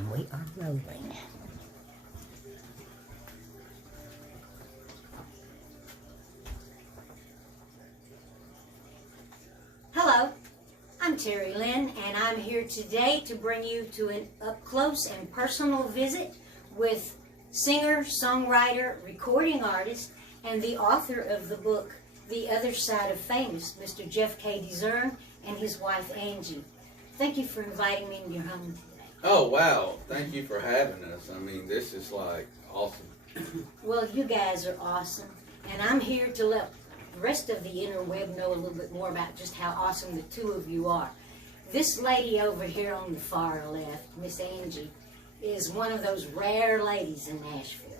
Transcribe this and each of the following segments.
And we are rolling. Hello, I'm Terri Lynn, and I'm here today to bring you to an up-close and personal visit with singer, songwriter, recording artist, and the author of the book, The Other Side of Famous, Mr. Jeff K. Dezern and his wife, Angie. Thank you for inviting me into your home today. Oh, wow. Thank you for having us. I mean, this is like awesome. Well, you guys are awesome, and I'm here to let the rest of the interweb know a little bit more about just how awesome the two of you are. This lady over here on the far left, Miss Angie, is one of those rare ladies in Nashville.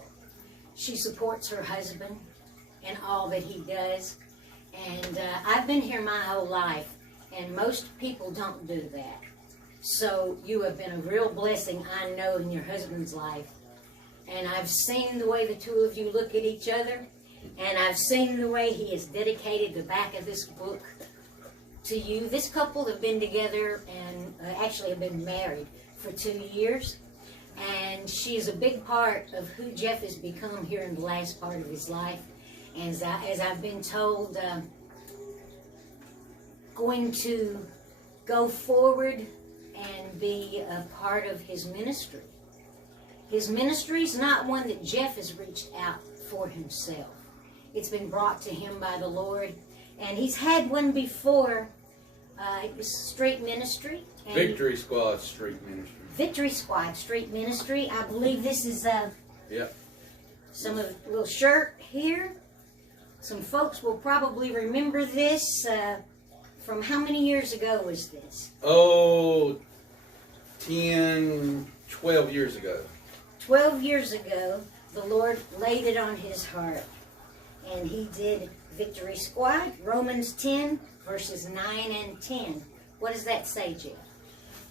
She supports her husband in all that he does, and I've been here my whole life, and most people don't do that. So you have been a real blessing, I know, in your husband's life. And I've seen the way the two of you look at each other, and I've seen the way he has dedicated the back of this book to you. This couple have been together and actually have been married for 2 years. And she's a big part of who Jeff has become here in the last part of his life. And as I've been told, going to go forward and be a part of his ministry. His ministry is not one that Jeff has reached out for himself. It's been brought to him by the Lord. And he's had one before. It was street ministry. Victory Squad Street Ministry. Victory Squad Street Ministry. I believe this is Yep. some of the little shirt here. Some folks will probably remember this. From how many years ago was this? Oh, 10, 12 years ago. 12 years ago, the Lord laid it on his heart. And he did Victory Squad, Romans 10, verses 9 and 10. What does that say, Jeff?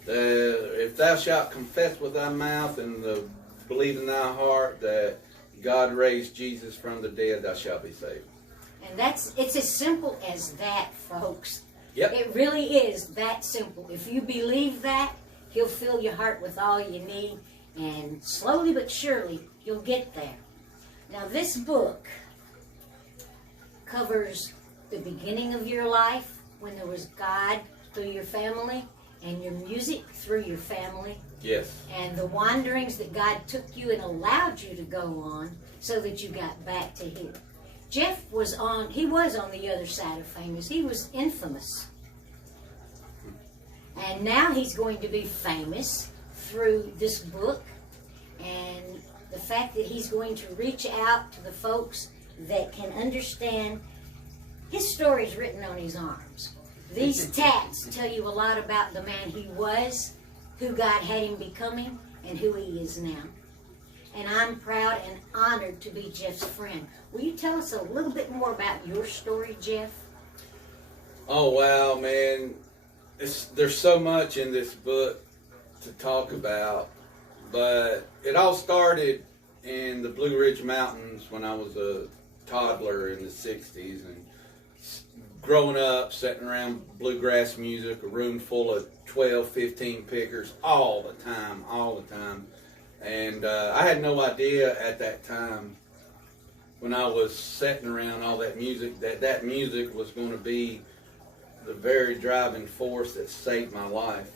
If thou shalt confess with thy mouth and believe in thy heart that God raised Jesus from the dead, thou shalt be saved. And it's as simple as that, folks. Yep. It really is that simple. If you believe that, he'll fill your heart with all you need, and slowly but surely, you'll get there. Now, this book covers the beginning of your life, when there was God through your family, and your music through your family. Yes. And the wanderings that God took you and allowed you to go on so that you got back to him. Jeff was on the other side of famous. He was infamous. And now he's going to be famous through this book, and the fact that he's going to reach out to the folks that can understand. His story is written on his arms. These tats tell you a lot about the man he was, who God had him becoming, and who he is now. And I'm proud and honored to be Jeff's friend. Will you tell us a little bit more about your story, Jeff? Oh, wow, man. There's so much in this book to talk about, but it all started in the Blue Ridge Mountains when I was a toddler in the 60s, and growing up, sitting around bluegrass music, a room full of 12, 15 pickers all the time. And I had no idea at that time, when I was sitting around all that music, that music was going to be the very driving force that saved my life,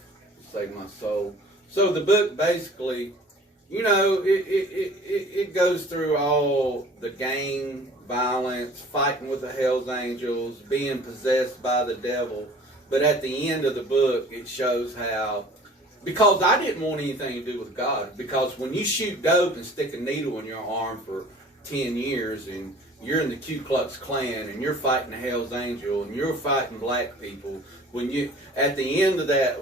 saved my soul. So the book basically, it goes through all the gang violence, fighting with the Hells Angels, being possessed by the devil. But at the end of the book, it shows how, because I didn't want anything to do with God, because when you shoot dope and stick a needle in your arm for 10 years, and you're in the Ku Klux Klan, and you're fighting the Hells Angel, and you're fighting black people, at the end of that,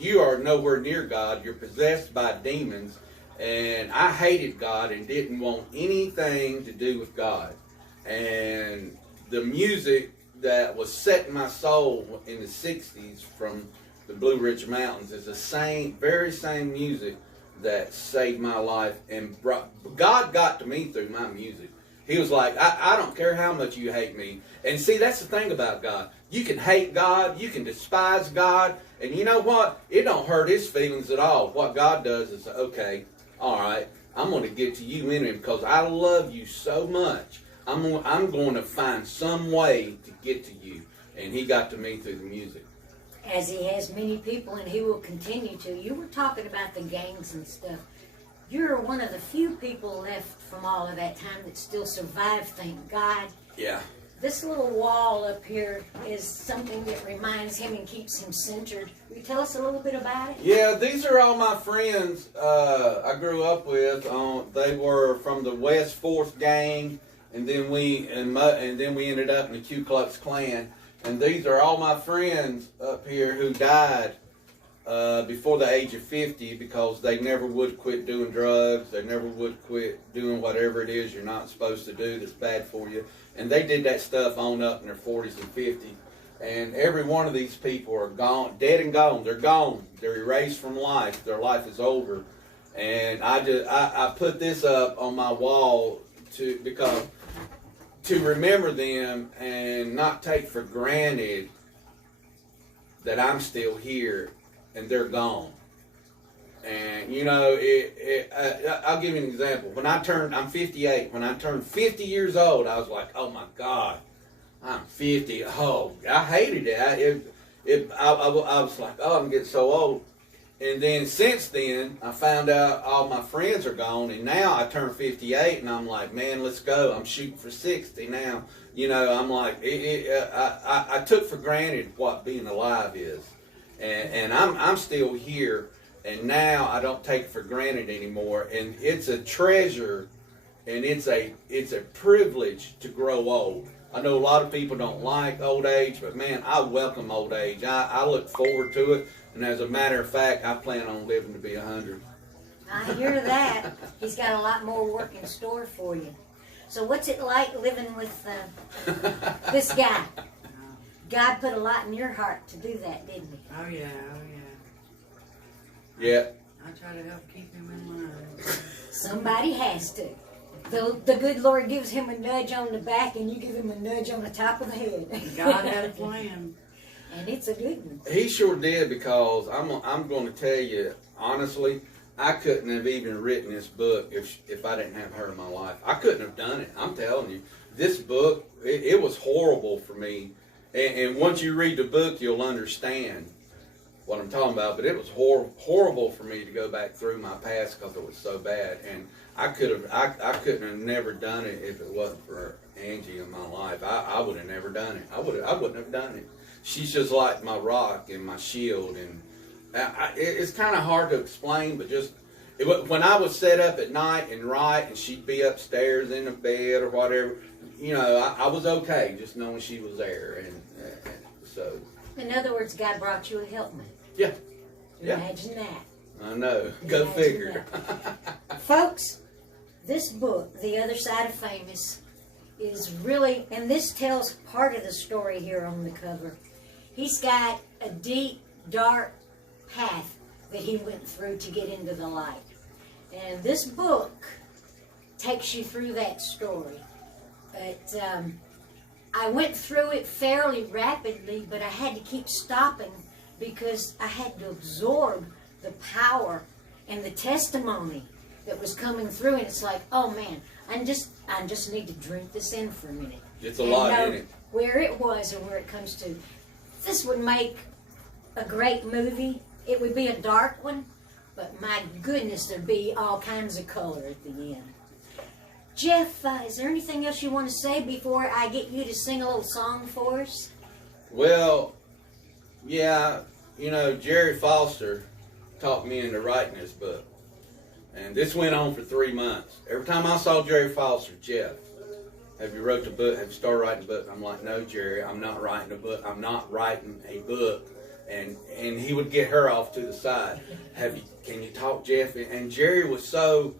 you are nowhere near God. You're possessed by demons. And I hated God and didn't want anything to do with God. And the music that was setting my soul in the 60s from the Blue Ridge Mountains is the very same music that saved my life. And God got to me through my music. He was like, I don't care how much you hate me. And see, that's the thing about God. You can hate God, you can despise God, and you know what? It don't hurt his feelings at all. What God does is, okay, all right, I'm going to get to you anyway because I love you so much. I'm going to find some way to get to you. And he got to me through the music. As he has many people, and he will continue to. You were talking about the gangs and stuff. You're one of the few people left from all of that time that still survived, thank God. Yeah. This little wall up here is something that reminds him and keeps him centered. Will you tell us a little bit about it? Yeah, these are all my friends I grew up with. They were from the West 4th Gang, and then we ended up in the Ku Klux Klan. And these are all my friends up here who died before the age of 50 because they never would quit doing drugs. They never would quit doing whatever it is you're not supposed to do that's bad for you. And they did that stuff on up in their 40s and 50s. And every one of these people are gone, dead and gone. They're gone. They're erased from life. Their life is over. And I put this up on my wall because to remember them and not take for granted that I'm still here and they're gone. And you know, I'll give you an example. I'm 58. When I turned 50 years old, I was like, oh my God, I'm 50. Oh, I hated it. I was like, oh, I'm getting so old. And then since then, I found out all my friends are gone, and now I turn 58, and I'm like, man, let's go. I'm shooting for 60 now. You know, I'm like, I took for granted what being alive is, and I'm still here, and now I don't take it for granted anymore. And it's a treasure, and it's a privilege to grow old. I know a lot of people don't like old age, but man, I welcome old age. I look forward to it. And as a matter of fact, I plan on living to be 100. I hear that. He's got a lot more work in store for you. So what's it like living with this guy? God put a lot in your heart to do that, didn't he? Oh yeah, oh yeah. Yeah. I try to help keep him in line. Somebody has to. The good Lord gives him a nudge on the back, and you give him a nudge on the top of the head. God had a plan. And it's a good one. He sure did, because I'm going to tell you, honestly, I couldn't have even written this book if I didn't have her in my life. I couldn't have done it. I'm telling you. This book, it was horrible for me. And once you read the book, you'll understand what I'm talking about. But it was horrible for me to go back through my past because it was so bad. And I couldn't have never done it if it wasn't for Angie in my life. I would have never done it. I wouldn't have done it. She's just like my rock and my shield, and it's kind of hard to explain, but just when I would sit up at night and write, and she'd be upstairs in the bed or whatever, you know, I was okay just knowing she was there, and so. In other words, God brought you a helpmate. Yeah. Yeah. Imagine that. I know. Go figure. Folks, this book, The Other Side of Famous, is really, and this tells part of the story here on the cover. He's got a deep, dark path that he went through to get into the light. And this book takes you through that story. But I went through it fairly rapidly, but I had to keep stopping because I had to absorb the power and the testimony that was coming through. And it's like, oh man, I just need to drink this in for a minute. It's a lot in it. Where it was and where it comes to. This would make a great movie. It would be a dark one, but my goodness, there'd be all kinds of color at the end. Jeff, is there anything else you want to say before I get you to sing a little song for us? Well, yeah, you know, Jerry Foster talked me into writing this book. And this went on for 3 months. Every time I saw Jerry Foster, Jeff, have you wrote the book? Have you started writing a book? I'm like, no, Jerry, I'm not writing a book. I'm not writing a book. And he would get her off to the side. Can you talk, Jeff? And Jerry was so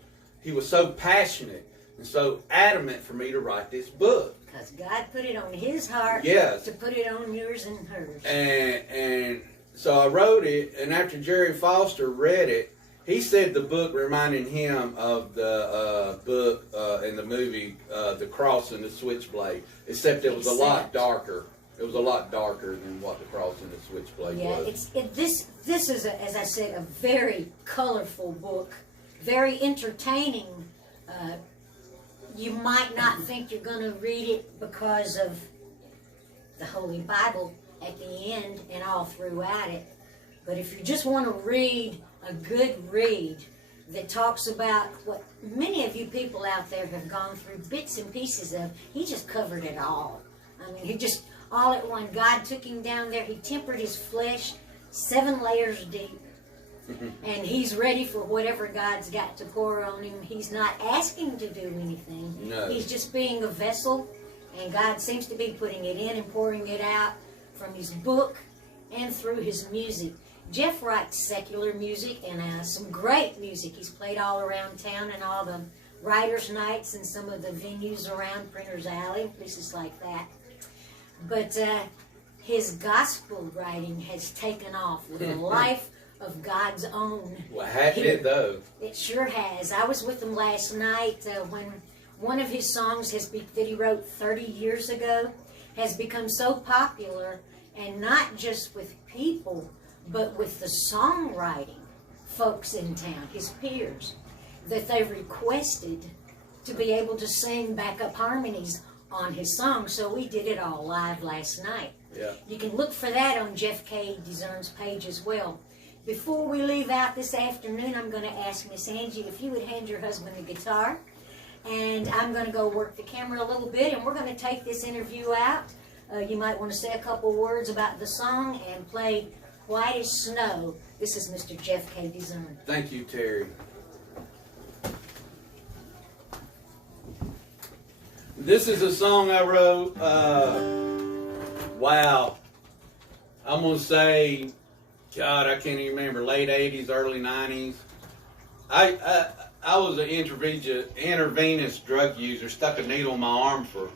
passionate and so adamant for me to write this book. Because God put it on his heart. Yes. To put it on yours and hers. And so I wrote it, and after Jerry Foster read it, He said the book reminded him of the book in the movie The Cross and the Switchblade, except it was a lot darker. It was a lot darker than what The Cross and the Switchblade was. Yeah, this is, as I said, a very colorful book, very entertaining. You might not think you're going to read it because of the Holy Bible at the end and all throughout it. But if you just want to read a good read that talks about what many of you people out there have gone through bits and pieces of, he just covered it all. I mean, he just, all at one. God took him down there. He tempered his flesh 7 layers deep. And he's ready for whatever God's got to pour on him. He's not asking to do anything. No. He's just being a vessel, and God seems to be putting it in and pouring it out from his book and through his music. Jeff writes secular music and some great music. He's played all around town and all the writers' nights and some of the venues around Printer's Alley, places like that. But his gospel writing has taken off with a life of God's own. Well, hadn't it though? It sure has. I was with him last night when one of his songs that he wrote 30 years ago has become so popular, and not just with people, but with the songwriting folks in town, his peers, that they requested to be able to sing backup harmonies on his song. So we did it all live last night. Yeah. You can look for that on Jeff K. Dezern's page as well. Before we leave out this afternoon, I'm going to ask Miss Angie if you would hand your husband the guitar. And I'm going to go work the camera a little bit, and we're going to take this interview out. You might want to say a couple words about the song and play White as Snow. This is Mr. Jeff K. Dezern. Thank you, Terry. This is a song I wrote, wow, I'm going to say, God, I can't even remember, late 80s, early 90s. I was an intravenous drug user, stuck a needle in my arm for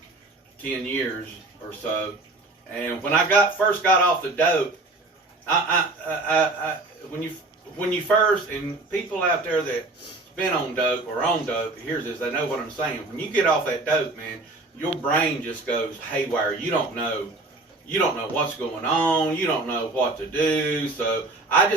10 years or so. And when I first got off the dope, when you first, and people out there that's been on dope or on dope, here's this, they know what I'm saying. When you get off that dope, man, your brain just goes haywire. You don't know what's going on. You don't know what to do. So I'm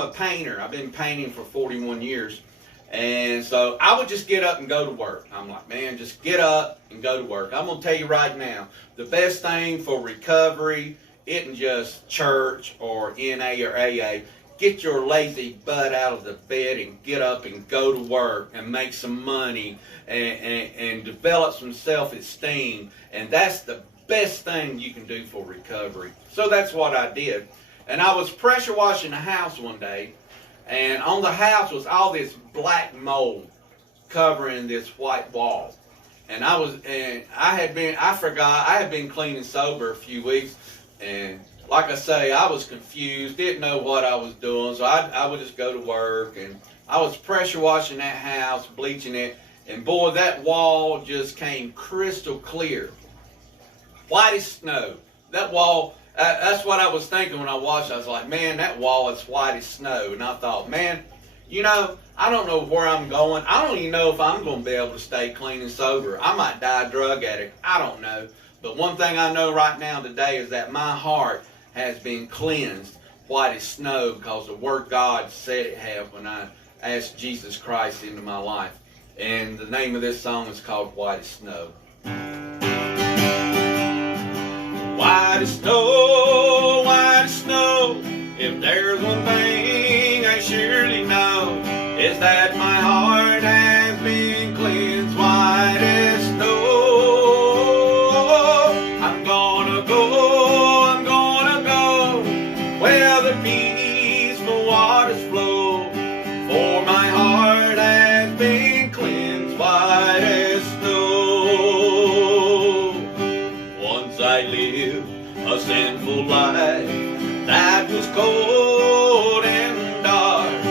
a painter. I've been painting for 41 years. And so I would just get up and go to work. I'm like, man, just get up and go to work. I'm going to tell you right now, the best thing for recovery isn't just church or NA or AA. Get your lazy butt out of the bed and get up and go to work and make some money and develop some self-esteem. And that's the best thing you can do for recovery. So that's what I did. And I was pressure washing the house one day, and on the house was all this black mold covering this white wall. And I had been clean and sober a few weeks, and like I say, I was confused, didn't know what I was doing, so I would just go to work, and I was pressure washing that house, bleaching it, and boy, that wall just came crystal clear. White as snow. That wall, that's what I was thinking when I watched it. I was like, man, that wall is white as snow. And I thought, man, I don't know where I'm going. I don't even know if I'm going to be able to stay clean and sober. I might die a drug addict. I don't know. But one thing I know right now today is that my heart has been cleansed white as snow because the Word God said it have when I asked Jesus Christ into my life. And the name of this song is called White as Snow. White as snow, if there's one thing I surely know, is that my heart has been cleansed white as snow. I'm gonna go where the peaceful waters flow, for my heart has been cleansed white as snow. Once I lived a sinful life that was cold and dark,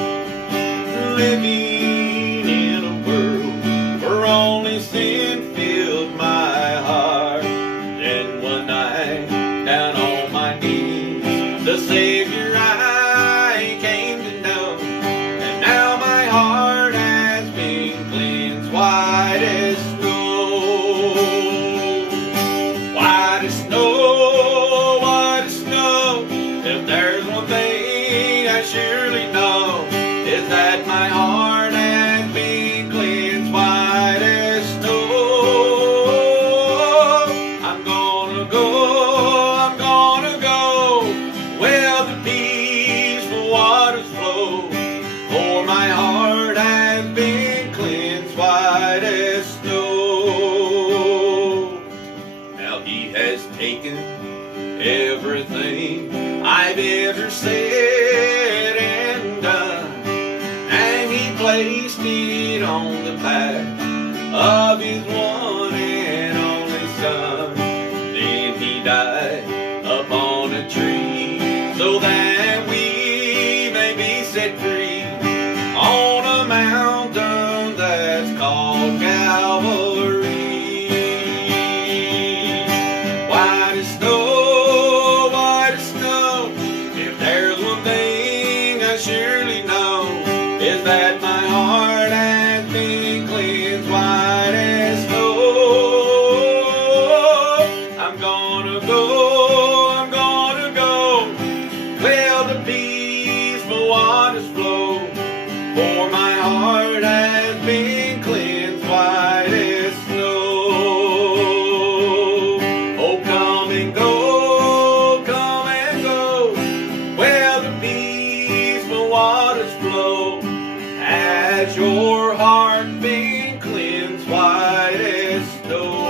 living in a world where only sin filled my heart. Then one night, down on my knees, the Savior I came to know, and placed it on the back of his one and only son. Then he died upon a tree so that we may be set free on a mountain that's called Calvary. White as snow, white as snow. If there's one thing I surely know, is that my heart has been cleansed white as snow. I'm gonna go where the peaceful waters flow, for my heart has been cleansed white as snow. Oh, come and go, where the peaceful waters flow. Has your heart been cleansed white as snow?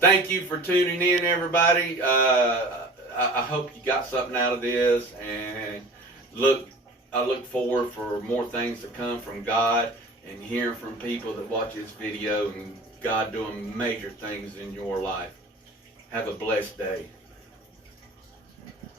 Thank you for tuning in, everybody. I hope you got something out of this, and I look forward for more things to come from God and hearing from people that watch this video and God doing major things in your life. Have a blessed day.